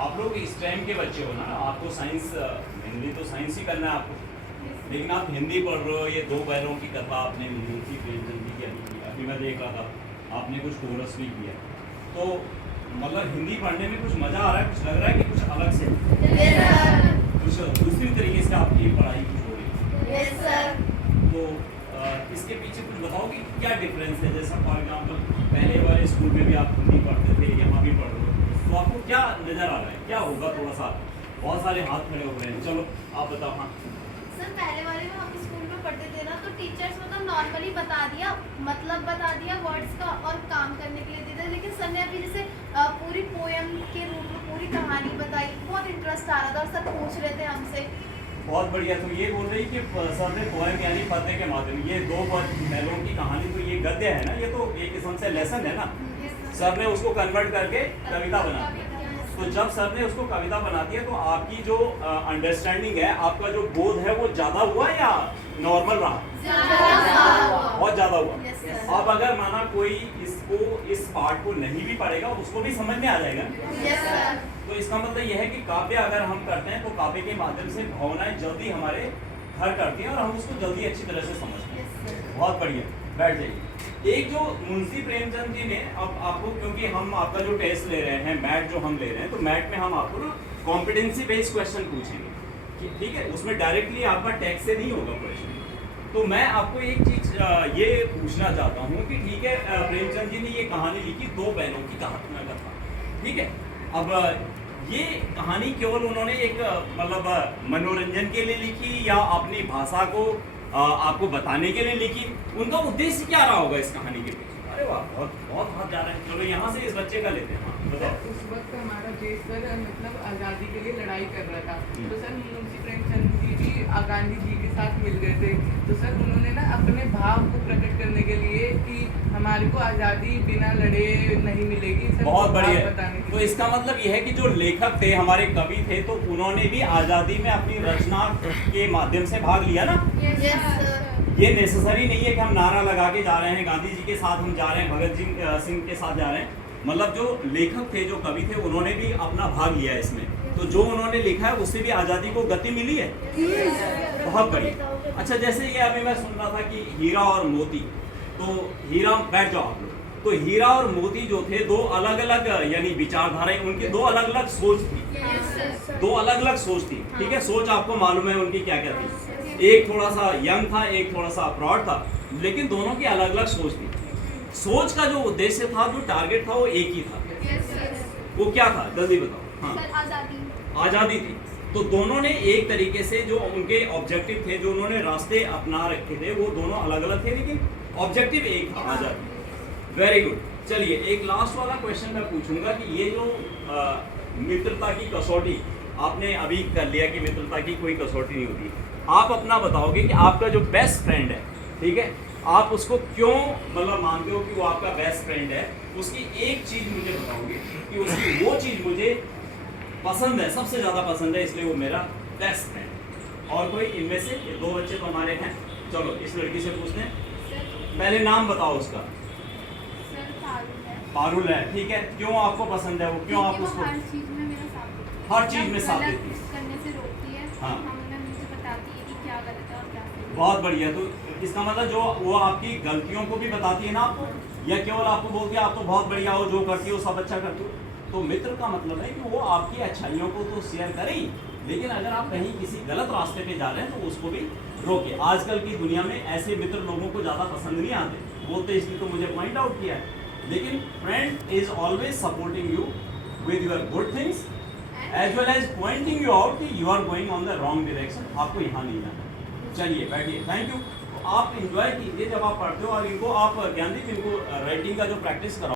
आप लोग इस टाइम के बच्चे हो ना, आपको साइंस हिंदी तो साइंस ही करना है आपको, लेकिन आप हिंदी पढ़ रहे हो। ये दो बैलों की कथा आपने मुंशी प्रेमचंद जी की अभी मैं देख रहा था, आपने कुछ कोरस भी किया। तो मतलब हिंदी पढ़ने में कुछ मज़ा आ रहा है, कुछ लग रहा है कि कुछ अलग से कुछ दूसरी तरीके से आपकी पढ़ाई कुछ हो रही है। तो इसके पीछे कुछ बताओ कि क्या डिफरेंस है। जैसा फॉर एग्जांपल पहले वाले स्कूल में भी आप हिंदी पढ़ते थे, यहाँ भी पढ़ रहे हो, तो आपको क्या नज़र आ रहा है, क्या होगा? थोड़ा सा, बहुत सारे हाथ खड़े हो रहे हैं, चलो आप बताओ। हाँ सर, पहले वाले में हम स्कूल में पढ़ते थे ना, तो टीचर्स मतलब नॉर्मली बता दिया, मतलब बता दिया वर्ड्स का और काम करने के लिए देते, लेकिन सर ने अभी जैसे पूरी पोएम के रूप में पूरी कहानी बताई, बहुत इंटरेस्ट आ रहा था और सर पूछ रहे थे हमसे। बहुत बढ़िया। तो ये बोल रही कि सर ने पोएम यानी पद्य के माध्यम, ये दो बैलों की कहानी, तो ये गद्य है ना, ये तो एक किस्म से लेसन है ना। सर ने उसको कन्वर्ट करके कविता बना दी। तो जब सर ने उसको कविता बना दिया, तो आपकी जो अंडरस्टैंडिंग है, आपका जो बोध है, वो ज़्यादा हुआ या नॉर्मल रहा? बहुत ज़्यादा हुआ। अब अगर माना कोई इसको, इस पार्ट को नहीं भी पढ़ेगा, उसको भी समझ में आ जाएगा। तो इसका मतलब यह है कि काव्य अगर हम करते हैं, तो काव्य के माध्यम से भावनाएं जल्दी हमारे घर करती हैं और हम उसको जल्दी अच्छी तरह से समझते हैं। बहुत बढ़िया, बैठ जाइए। एक जो मुंशी प्रेमचंद जी ने, अब आपको, क्योंकि हम आपका जो टेस्ट ले रहे हैं, मैट जो हम ले रहे हैं, तो मैट में हम आपको ना कॉम्पिटेंसी बेस्ड क्वेश्चन पूछेंगे, ठीक है? उसमें डायरेक्टली आपका टेक्स्ट से नहीं होगा क्वेश्चन। तो मैं आपको एक चीज ये पूछना चाहता हूँ कि ठीक है, प्रेमचंद जी ने ये कहानी लिखी, दो बैलों की कथा, ठीक है? अब ये कहानी केवल उन्होंने एक मतलब मनोरंजन के लिए लिखी या अपनी भाषा को आपको बताने के लिए लिखी? उनका उद्देश्य क्या रहा होगा इस कहानी के पीछे? अरे वाह, बहुत बहुत हाथ जा रहे हैं। चलो यहाँ से इस बच्चे का लेते हैं। हाँ बताओ। उस वक्त हमारा देश सर मतलब आज़ादी के लिए लड़ाई कर रहा था, तो सर मुंशी प्रेमचंद जी भी गांधी जी के साथ मिल गए थे। तो सर उन्होंने ना अपने भाव को प्रकट करने के लिए कि हमारे को आज़ादी बिना लड़े नहीं मिलेगी, सर बहुत बढ़िया। बताने के तो इसका मतलब यह है कि जो लेखक थे, हमारे कवि थे, तो उन्होंने भी आज़ादी में अपनी रचना के माध्यम से भाग लिया ना। ये नेसेसरी नहीं है कि हम नारा लगा के जा रहे हैं, गांधी जी के साथ हम जा रहे हैं, भगत सिंह के साथ जा रहे हैं। मतलब जो लेखक थे, जो कवि थे, उन्होंने भी अपना भाग लिया है इसमें। तो जो उन्होंने लिखा है, उससे भी आज़ादी को गति मिली है। बहुत बढ़िया। अच्छा, जैसे ये अभी मैं सुन रहा था कि हीरा और मोती, तो हीरा, बैठ जाओ आप लोग। तो हीरा और मोती जो थे, दो अलग अलग यानी विचारधाराएं, उनकी दो अलग अलग सोच थी, दो अलग अलग सोच थी, ठीक है? सोच आपको मालूम है उनकी क्या क्या थी। एक थोड़ा सा यंग था, एक थोड़ा सा प्रौढ़ था, लेकिन दोनों की अलग अलग सोच थी। सोच का जो उद्देश्य था, जो टारगेट था, वो एक ही था। वो क्या था, जल्दी बताओ। हाँ, आज़ादी थी। तो दोनों ने एक तरीके से जो उनके ऑब्जेक्टिव थे, जो उन्होंने रास्ते अपना रखे थे, वो दोनों अलग अलग थे, लेकिन ऑब्जेक्टिव एक था, आज़ादी। Very good. चलिए, एक लास्ट वाला क्वेश्चन मैं पूछूंगा कि ये जो मित्रता की कसौटी आपने अभी कर लिया कि मित्रता की कोई कसौटी नहीं होती, आप अपना बताओगे कि आपका जो बेस्ट फ्रेंड है, ठीक है, आप उसको क्यों मतलब मानते हो कि वो आपका बेस्ट फ्रेंड है? उसकी एक चीज़ मुझे बताओगे कि उसकी वो चीज़ मुझे पसंद है, सबसे ज़्यादा पसंद है, इसलिए वो मेरा बेस्ट फ्रेंड है। और कोई इनमें से? ये दो बच्चे तो हमारे हैं। चलो इस लड़की से पूछते हैं, पहले नाम बताओ उसका। पारुल है, ठीक है। क्यों आपको पसंद है वो? क्यों आप उसको हर चीज में मेरा साथ देती है, हर चीज में साथ गलत देती है? करने से रोकती है। हाँ। हमें मुझे बताती है कि क्या गलत है और क्या सही है। बहुत बढ़िया। तो इसका मतलब जो वो आपकी गलतियों को भी बताती है ना आपको, या केवल आपको बोलती है आप तो बहुत बढ़िया हो, जो करती हो सब अच्छा करती हो? तो मित्र का मतलब है कि वो आपकी अच्छाइयों को तो शेयर करे ही, लेकिन अगर आप कहीं किसी गलत रास्ते पे जा रहे हैं तो उसको भी रोके। आजकल की दुनिया में ऐसे मित्र लोगों को ज़्यादा पसंद नहीं आते, बोलते इसलिए तो मुझे पॉइंट आउट किया है। लेकिन friend is always supporting you with your good things as well as pointing you out कि you are going on the wrong direction, आपको यहाँ नहीं जाना। चलिए बैठिए, थैंक यू। तो आप इंजॉय कीजिए जब आप पढ़ते हो, और इनको आप ज्ञानदीप, इनको राइटिंग का जो प्रैक्टिस कराओ।